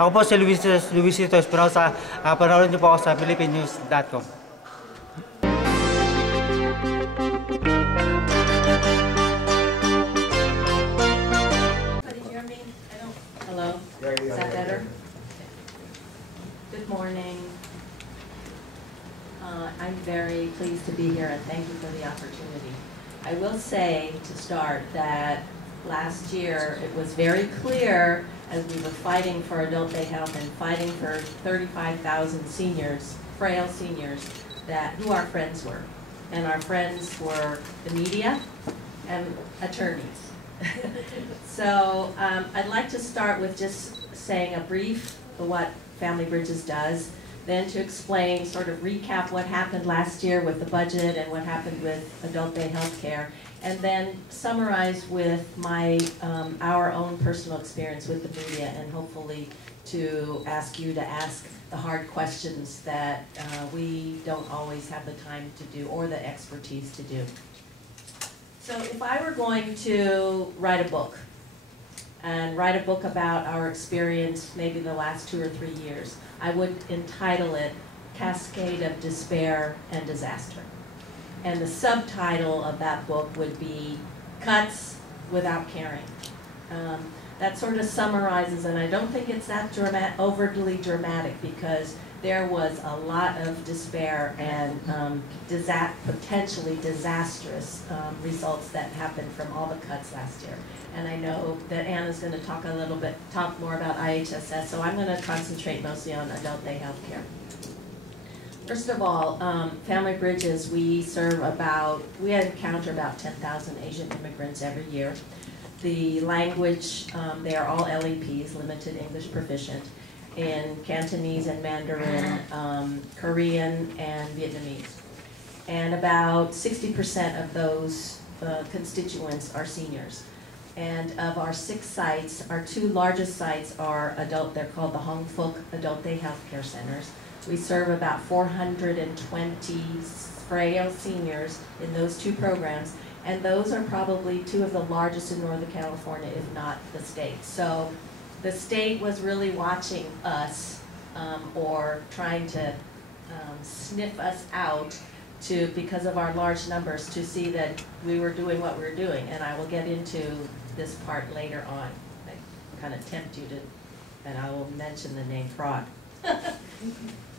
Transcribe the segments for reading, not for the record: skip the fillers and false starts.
Ako po si Luisito Espinosa. Panoorin niyo po ako sa philippinenews.com. Hello? Is that better? Good morning. I'm very pleased to be here and thank you for the opportunity. I will say to start that last year it was very clear as we were fighting for adult day health and fighting for 35,000 seniors, frail seniors, that who our friends were. And our friends were the media and attorneys. So I'd like to start with just saying a brief what Family Bridges does, then to explain, sort of recap what happened last year with the budget and what happened with adult day health care, and then summarize with our own personal experience with the media, and hopefully to ask you to ask the hard questions that we don't always have the time to do or the expertise to do. So if I were going to write a book, and write a book about our experience maybe the last 2 or 3 years, I would entitle it Cascade of Despair and Disaster. And the subtitle of that book would be Cuts Without Caring. That sort of summarizes, and I don't think it's that overly dramatic, because there was a lot of despair and potentially disastrous results that happened from all the cuts last year. And I know that Anna's going to talk more about IHSS, so I'm going to concentrate mostly on adult day health care. First of all, Family Bridges, we encounter about 10,000 Asian immigrants every year. The language, they are all LEPs, limited English proficient, in Cantonese and Mandarin, Korean and Vietnamese. And about 60% of those constituents are seniors. And of our 6 sites, our 2 largest sites are they're called the Hong Phuc Adult Day Health Care Centers. We serve about 420 frail seniors in those 2 programs, and those are probably 2 of the largest in Northern California, if not the state. So the state was really watching us, or trying to sniff us out because of our large numbers, to see that we were doing what we were doing. And I will get into this part later on. I kind of tempt you to, and I will mention the name fraud.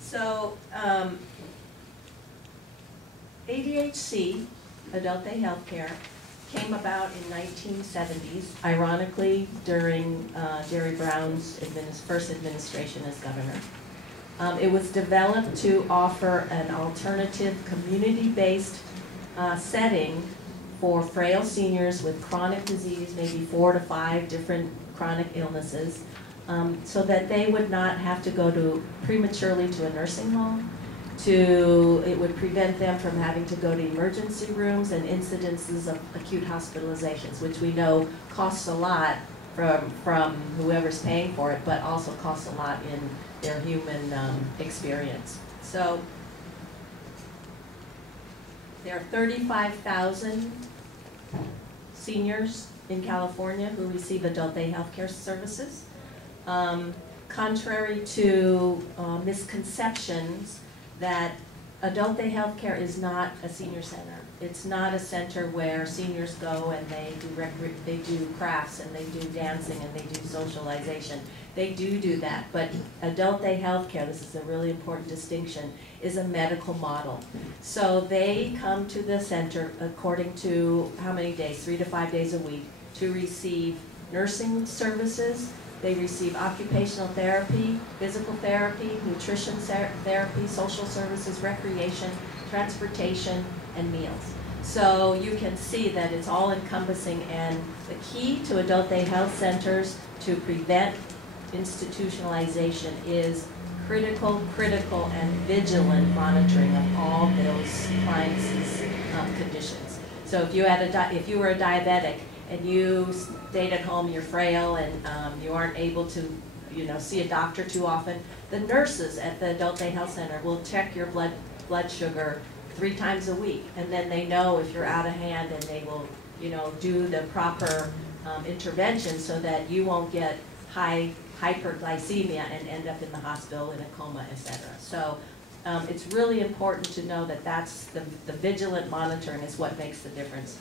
So ADHC, Adult Day Health Care, came about in 1970s, ironically during Jerry Brown's first administration as governor. It was developed to offer an alternative community-based setting for frail seniors with chronic disease, maybe 4 to 5 different chronic illnesses, so that they would not have to go prematurely to a nursing home. It would prevent them from having to go to emergency rooms and incidences of acute hospitalizations, which we know costs a lot from whoever's paying for it, but also costs a lot in their human experience. So there are 35,000 seniors in California who receive adult day health care services. Contrary to misconceptions that adult day health care is not a senior center. It's not a center where seniors go and they do crafts and they do dancing and they do socialization. They do that, but adult day health care, this is a really important distinction, is a medical model. So they come to the center according to how many days, 3 to 5 days a week, to receive nursing services. They receive occupational therapy, physical therapy, nutrition therapy, social services, recreation, transportation, and meals. So you can see that it's all encompassing, and the key to adult day health centers to prevent institutionalization is critical, and vigilant monitoring of all those clients' conditions. So if you were a diabetic and you stayed at home, you're frail, and you aren't able to, see a doctor too often, the nurses at the Adult Day Health Center will check your blood sugar 3 times a week, and then they know if you're out of hand, and they will, do the proper intervention so that you won't get high hyperglycemia and end up in the hospital in a coma, etc. So it's really important to know that that's the vigilant monitoring is what makes the difference.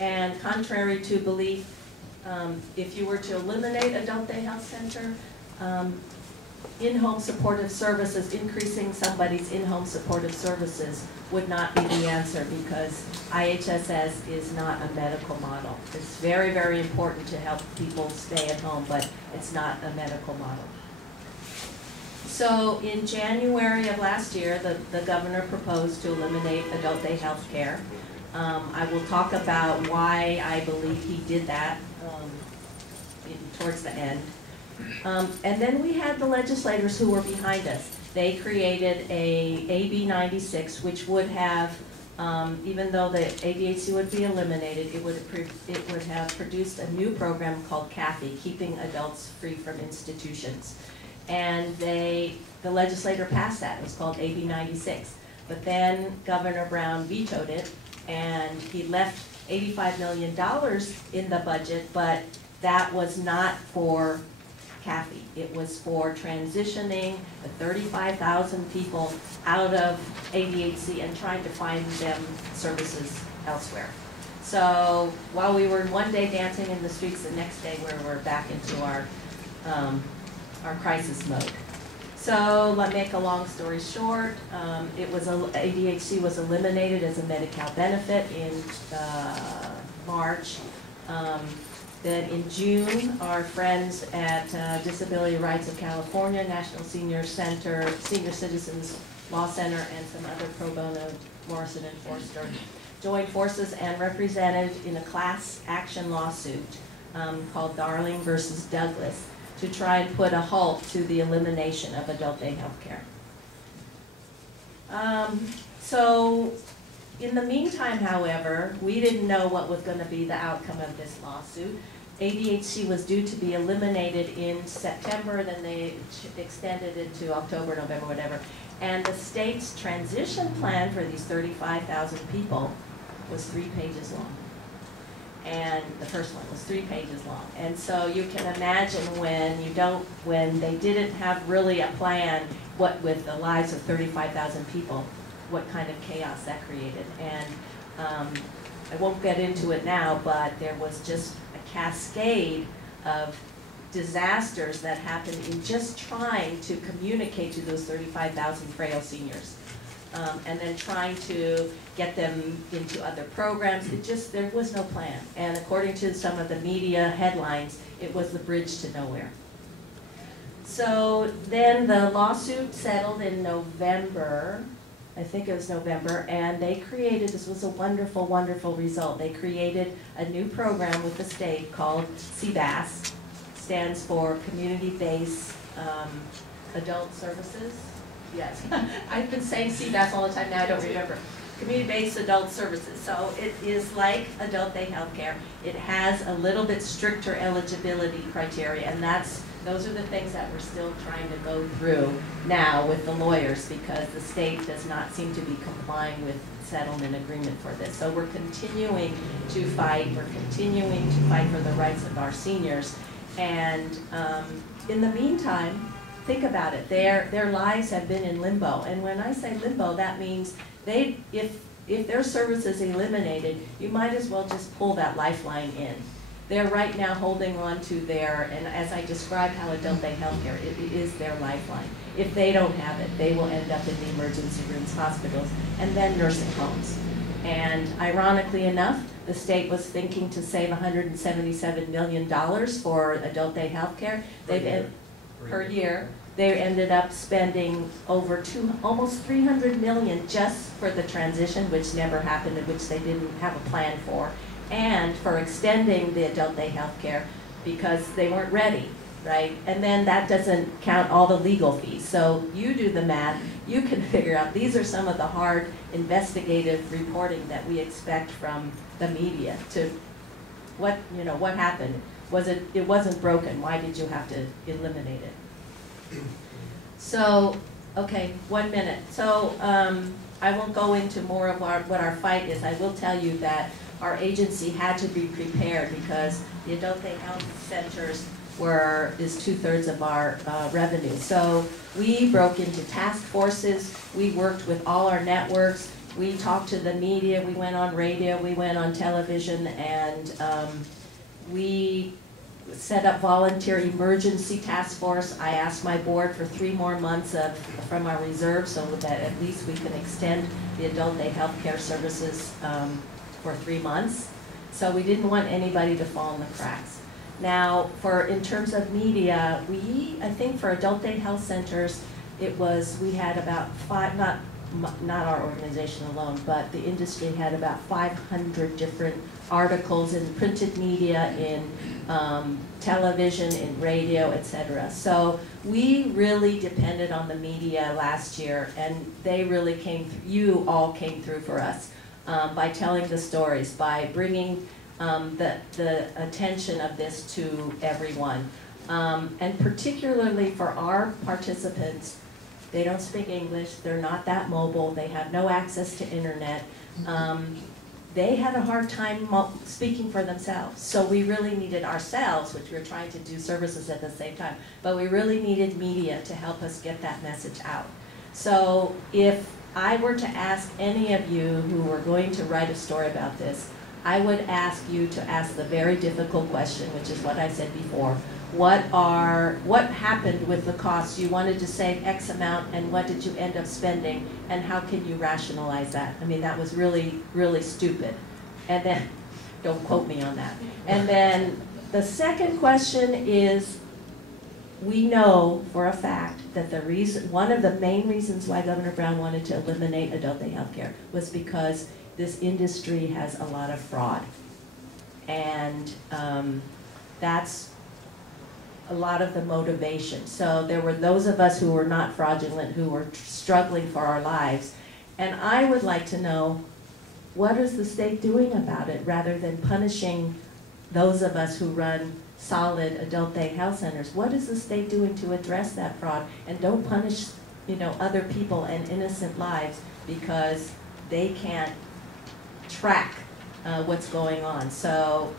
And contrary to belief, if you were to eliminate Adult Day Health Center, in-home supportive services, increasing somebody's in-home supportive services would not be the answer, because IHSS is not a medical model. It's very, very important to help people stay at home, but it's not a medical model. So in January of last year, the governor proposed to eliminate adult day health care. I will talk about why I believe he did that towards the end. And then we had the legislators who were behind us. They created a AB 96, which would have, even though the ADHD would be eliminated, it would have produced a new program called CAFE, Keeping Adults Free from Institutions. And the legislator passed that. It was called AB 96. But then Governor Brown vetoed it, and he left $85 million in the budget, but that was not for CAFE. It was for transitioning the 35,000 people out of ADHD and trying to find them services elsewhere. So while we were one day dancing in the streets, the next day we're back into our crisis mode. So let me make a long story short. ADHD was eliminated as a Medi-Cal benefit in March. Then in June, our friends at Disability Rights of California, National Senior Center, Senior Citizens Law Center, and some other pro bono, Morrison and Forster, joined forces and represented in a class action lawsuit called Darling versus Douglas to try and put a halt to the elimination of adult day health care. So in the meantime, however, we didn't know what was going to be the outcome of this lawsuit. ADHD was due to be eliminated in September, then they extended it to October, November, whatever. And the state's transition plan for these 35,000 people was 3 pages long. And the first one was 3 pages long. And so you can imagine when they didn't have really a plan, what with the lives of 35,000 people, what kind of chaos that created. And I won't get into it now, but there was just a cascade of disasters that happened in just trying to communicate to those 35,000 frail seniors. And then trying to get them into other programs. There was no plan. And according to some of the media headlines, it was the bridge to nowhere. So then the lawsuit settled in November, I think it was November, and they created, this was a wonderful, wonderful result. They created a new program with the state called CBAS, stands for Community-Based Adult Services. Yes, I've been saying CBAS all the time, now I don't remember. Community-Based Adult Services. So it is like adult day health care. It has a little bit stricter eligibility criteria, and those are the things that we're still trying to go through now with the lawyers, because the state does not seem to be complying with settlement agreement for this. So we're continuing to fight. We're continuing to fight for the rights of our seniors. And in the meantime, think about it. Their lives have been in limbo. And when I say limbo, that means if their service is eliminated, you might as well just pull that lifeline in. They're right now holding on to and as I described how adult day health care, it is their lifeline. If they don't have it, they will end up in the emergency rooms, hospitals, and then nursing homes. And ironically enough, the state was thinking to save $177 million for adult day health care. Per year. They ended up spending over almost $300 million just for the transition, which never happened, and which they didn't have a plan for, and for extending the adult day health care because they weren't ready, right? And then that doesn't count all the legal fees. So you do the math, you can figure out, these are some of the hard investigative reporting that we expect from the media to what happened. It wasn't broken, why did you have to eliminate it? So, okay, 1 minute. So I won't go into more of what our fight is. I will tell you that our agency had to be prepared because the adult day health centers is 2/3 of our revenue. So we broke into task forces, we worked with all our networks, we talked to the media, we went on radio, we went on television, and we set up volunteer emergency task force. I asked my board for 3 more months from our reserve so that at least we can extend the adult day health care services for 3 months. So we didn't want anybody to fall in the cracks. Now, in terms of media, I think for adult day health centers, we had about 5, not our organization alone, but the industry had about 500 different articles in printed media, in television, in radio, etc. So we really depended on the media last year, and they really you all came through for us by telling the stories, by bringing the attention of this to everyone. And particularly for our participants, they don't speak English, they're not that mobile, they have no access to internet. They had a hard time speaking for themselves. So we really needed ourselves, which we were trying to do services at the same time, but we really needed media to help us get that message out. So if I were to ask any of you who were going to write a story about this, I would ask you to ask the very difficult question, which is what I said before. What happened with the costs? You wanted to save X amount, and what did you end up spending, and how can you rationalize that? I mean, that was really, really stupid. And then, don't quote me on that. And then the second question is, we know for a fact that one of the main reasons why Governor Brown wanted to eliminate adult day health care was because this industry has a lot of fraud. And that's a lot of the motivation. So there were those of us who were not fraudulent, who were struggling for our lives. And I would like to know, what is the state doing about it, rather than punishing those of us who run solid adult day health centers? What is the state doing to address that fraud? And don't punish, other people and innocent lives because they can't track what's going on. So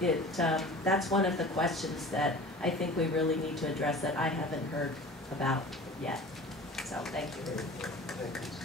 that's one of the questions that I think we really need to address that I haven't heard about yet. So thank you.